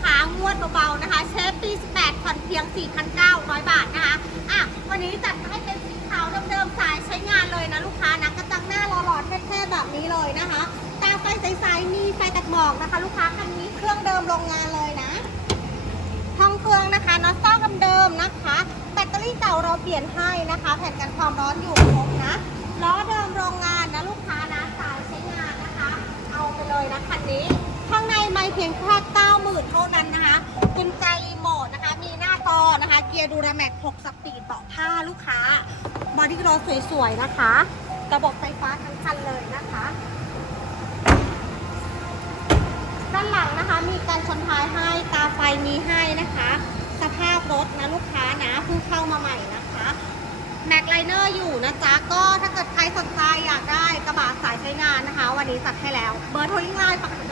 ขางวดเบาๆนะคะ เชฟปี 18ผ่อนเพียง 4,900 บาทนะคะอะวันนี้จัดให้เป็นสีขาวเดิมๆสายใช้งานเลยนะลูกค้านะกระจังหน้าหล่อๆเท่ๆแบบนี้เลยนะคะตาไฟใสๆมีไฟตัดหมอกนะคะ ลูกค้าคันนี้เครื่องเดิมโรงงานเลยนะห้องเครื่องนะคะน็อตต้าเดิมๆนะคะ แบตเตอรี่เก่าเราเปลี่ยนให้นะคะ แผ่นกันความร้อนอยู่ครบนะล้อเดิมโรงงานนะลูกค้านะสายใช้งานนะคะ เอาไปเลยนะคันนี้ข้างในไม่เพียงแค่ เกียร์ดูราแม็ก6สปีดเบาะผ้าลูกค้าบอดี้รถสวยๆนะคะระบบไฟฟ้าทั้งคันเลยนะคะ ด้านหลังนะคะมีการชนท้ายให้ตาไฟมีให้นะคะ สภาพรถนะลูกค้านะเพิ่งเข้ามาใหม่นะคะแม็กไลเนอร์อยู่นะจ๊ะก็ถ้าเกิดใครสนใจอยากได้กระบะสายใช้งานนะคะ วันนี้จัดให้แล้ว เบอร์โทรลิงไลน์ปกหมุดด้านล่าง